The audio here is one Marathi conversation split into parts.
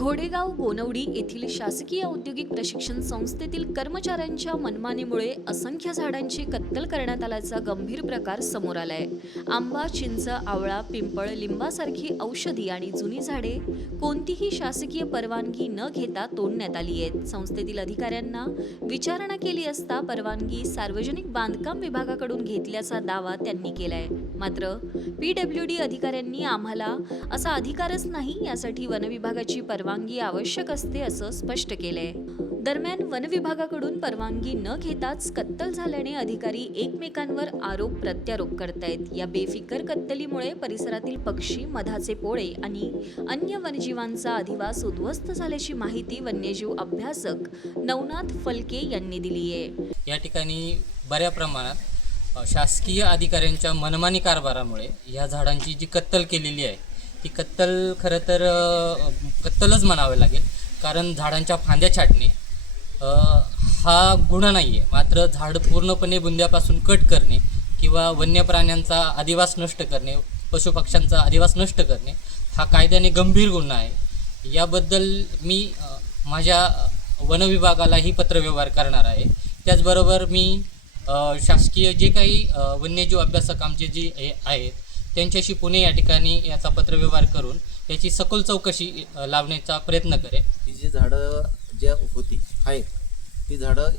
घोडेगाव गोनवडी येथील शासकीय औद्योगिक प्रशिक्षण संस्थेतील कर्मचाऱ्यांच्या मनमानीमुळे असंख्य झाडांची कत्तल करण्यात आल्याचा गंभीर प्रकार समोर आलाय. आंबा चिंच आवळा पिंपळ लिंबासारखी औषधी आणि जुनी झाडे कोणतीही शासकीय परवानगी न घेता तोडण्यात आली आहेत. संस्थेतील अधिकाऱ्यांना विचारणा केली असता परवानगी सार्वजनिक बांधकाम विभागाकडून घेतल्याचा दावा त्यांनी केलाय. मात्र पीडब्ल्यू डी अधिकाऱ्यांनी आम्हाला असा अधिकारच नाही यासाठी वनविभागाची परवानगी आवश्यक असते असं स्पष्ट केलंय. दरम्यान वनविभागाकडून परवानगी न घेताच कत्तल झाल्याने अधिकारी एकमेकांवर आरोप प्रत्यारोप करतायत. या बेफिकर कत्तलीमुळे परिसरातील पक्षी मधाचे पोळे आणि अन्य वन्यजीवांचा अधिवास उद्ध्वस्त झाल्याची माहिती वन्यजीव अभ्यासक नवनाथ फलके यांनी दिली आहे. या ठिकाणी बऱ्या प्रमाणात शासकीय अधिकाऱ्यांच्या मनमानी कारभारामुळे या झाडांची जी कत्तल केलेली आहे ती कत्तल खरं तर कत्तलच म्हणावं लागेल. कारण झाडांच्या फांद्या छाटणे हा गुन्हा नाही आहे मात्र झाड पूर्णपणे बुंद्यापासून कट करणे किंवा वन्य प्राण्यांचा अधिवास नष्ट करणे पशुपक्ष्यांचा अधिवास नष्ट करणे हा कायद्याने गंभीर गुन्हा आहे. याबद्दल मी माझ्या वनविभागालाही पत्रव्यवहार करणार आहे. त्याचबरोबर मी शासकीय जे काही वन्यजीव अभ्यासक आमचे जे आहेत त्यांच्याशी पुणे या ठिकाणी याचा पत्रव्यवहार करून याची सखोल चौकशी लावण्याचा प्रयत्न करेल. ही जी झाडं ज्या होती आहेत ती झाडं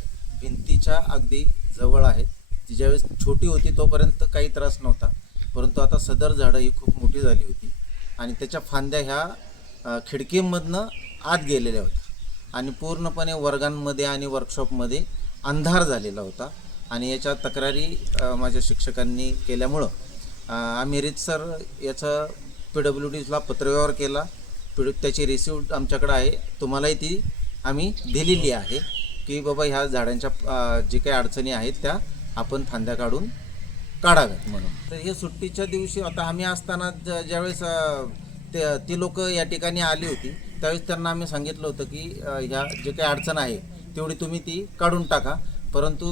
भिंतीच्या अगदी जवळ आहेत. ती ज्यावेळेस छोटी होती तोपर्यंत काही त्रास नव्हता. परंतु आता सदर झाडं ही खूप मोठी झाली होती. आणि त्याच्या फांद्या ह्या खिडकीमधनं आत गेलेल्या होत्या. आणि पूर्णपणे वर्गांमध्ये आणि वर्कशॉपमध्ये अंधार झालेला होता. आणि याच्या तक्रारी माझ्या शिक्षकांनी केल्यामुळं आम्ही रीतसर याचं पी डब्ल्यू डीला पत्रव्यवहार केला. पी त्याची रिसिप्ट आमच्याकडे आहे. तुम्हालाही ती आम्ही दिलेली आहे. की बाबा ह्या झाडांच्या जे काही अडचणी आहेत त्या आपण फांद्या काढून काढाव्यात म्हणून. तर हे सुट्टीच्या दिवशी आता आम्ही असताना ज- ज्यावेळेस ते ती लोक या ठिकाणी आली होती त्यावेळेस त्यांना आम्ही सांगितलं होतं की ह्या जे काही अडचण आहे तेवढी तुम्ही ती काढून टाका. परंतु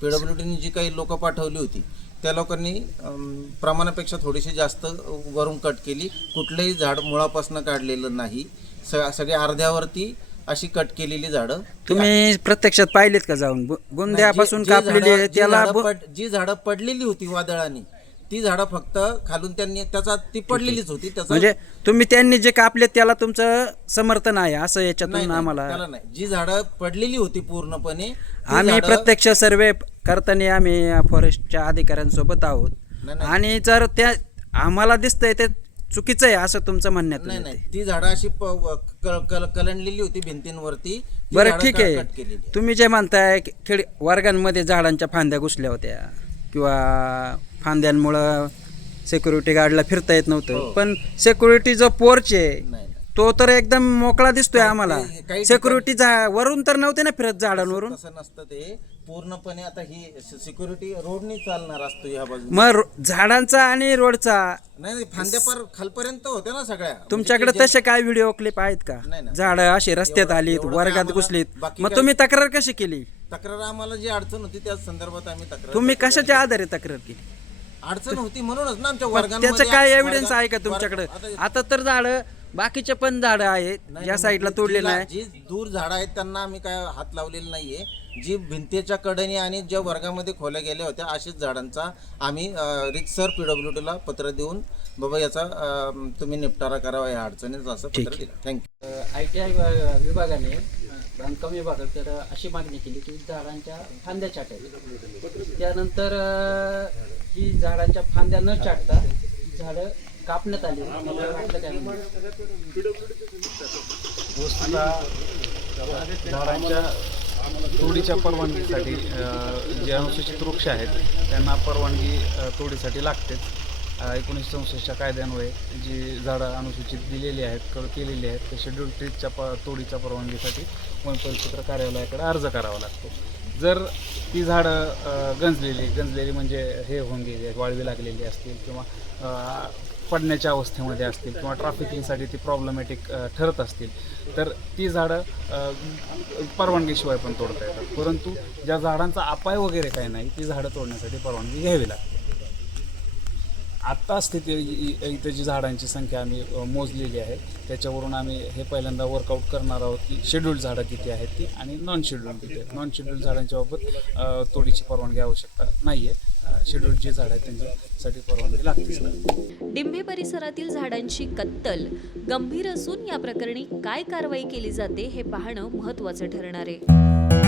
पी डब्ल्यू डीने जी काही लोकं पाठवली होती त्या लोकांनी प्रमाणापेक्षा थोडीशी जास्त वरून कट केली. कुठलंही झाड मुळापासून काढलेलं नाही. स सगळे अर्ध्यावरती अशी कट केलेली झाडं. तुम्ही प्रत्यक्षात पाहिलेत का जाऊन? बुंद्यापासून जे कापलेली त्याला जी झाडं पडलेली होती वादळाने ती झाडं फक्त खालून त्यांनी त्याचा ती पडलेलीच होती त्याचा म्हणजे तुम्ही त्यांनी जे कापले त्याला तुमचं समर्थन आहे असं नाही, याच्यातून नाही, आम्हाला त्याला नाही. जी झाडं पडलेली होती पूर्णपणे ती आम्ही झाडं- प्रत्यक्ष सर्वे करताना आम्ही फॉरेस्टच्या अधिकाऱ्यांसोबत आहोत. नाही. आणि जर त्या आम्हाला दिसतंय ते चुकीचं आहे असं तुमचं म्हणण्यात नाही. नाही. ती झाडं अशी प- व- क- कल- कलंडलेली होती भिंतींवरती. ती बरं झाडं ठीक कट- आहे. कट केलेली आहे. तुम्ही जे म्हणताय की खेड वर्गांमध्ये झाडांच्या फांद्या घुसल्या होत्या. किंवा फांद्यांमुळं सिक्युरिटी गार्डला फिरता येत नव्हतं. हो. पण सिक्युरिटी जो पोर्च आहे. तो तर एकदम मोकळा दिसतोय आम्हाला. काही ठिकाणी- सिक्युरिटी वरून तर नव्हते ना फिरत झाडांवरून. तसं नसतं ते. पूर्णपणे आता ही सिक्युरिटी रोडनी चालणार असतो ह्या बाजूला मग रो- झाडांचा आणि रोडचा. नाही नाही, फांद्या पार खालपर्यंत होत्या ना सगळ्या. तुमच्याकडे म्हणजे ते तसे काय व्हिडिओ क्लिप आहेत का? नाही, नाही. झाड असे रस्त्यात एवढं- आलीत एवढं काय वर्गात आम्हाला घुसलीत. बाकी मग काय- तुम्ही तक्रार कशी केली? तक्रार आम्हाला जी अडचण होती त्या संदर्भात आम्ही तक्रार तुम्ही कशाच्या आधारे तक्रार केली? अडचण होती म्हणूनच ना आमच्या वर्गांमध्ये त्याचं काय वर्गात- एव्हिडन्स आहे का वर्गात- तुमच्याकडे? आता- तर झाड बाकीचे पण झाड आहेत नाही, साईडला जी- तोडले जी- दूर झाडं आहेत त्यांना आम्ही काय हात लावलेला नाहीये. जी भिंतीच्या कडेने आणि ज्या वर्गामध्ये खोल्या गेल्या होत्या अशीच झाडांचा आम्ही रिक्सर पीडब्ल्यू डीला पत्र देऊन बाबा याचा तुम्ही निपटारा करावा या अडचणीचा असं पत्र दिलं. थँक्यू आय टी आय विभागाने बांधकाम विभागाकडे अशी मागणी केली की झाडांच्या फांद्या छाटाव्या त्यानंतर ही झाडांच्या फांद्या न छाटता ही झाडं कापण्यात आली. झाडांच्या तोडीच्या परवानगीसाठी जे अनुसूचित वृक्ष आहेत त्यांना परवानगी तोडीसाठी लागतेच. एकोणीसशे चौसष्टच्या कायद्यान्वये जी झाडं अनुसूचित दिलेली आहेत कड केलेली आहेत त्या शेड्यूल ट्रीजच्या प तोडीच्या परवानगीसाठी वन परिक्षेत्र कार्यालयाकडे अर्ज करावा लागतो. जर ती झाडं गंजलेली गंजलेली म्हणजे हे होऊन गेली वाळवी लागलेली असतील किंवा पडण्याच्या अवस्थेमध्ये असतील किंवा ट्रॅफिकिंगसाठी ती प्रॉब्लेमॅटिक ठरत असतील तर ती झाडं परवानगीशिवाय पण तोडता येतात. परंतु ज्या झाडांचा अपाय वगैरे काही नाही ती झाडं तोडण्यासाठी परवानगी घ्यावी लागते. आत्ता स्थिती इथे जी झाडांची संख्या आम्ही मोजलेली आहे त्याच्यावरून आम्ही हे पहिल्यांदा वर्कआउट करणार आहोत की शेड्यूल्ड झाडं किती आहेत ती आणि नॉन शेड्यूल्ड किती आहेत. नॉन शेड्यूल्ड झाडांच्या बाबत तोडीची परवानगी आवश्यकता नाही आहे शेड्यूल्ड जी झाडं आहेत त्यांच्यासाठी परवानगी लागते डिंभे परिसरातील झाडांची कत्तल गंभीर असून या प्रकरणी काय कारवाई केली जाते हे पाहणं महत्त्वाचं ठरणार आहे.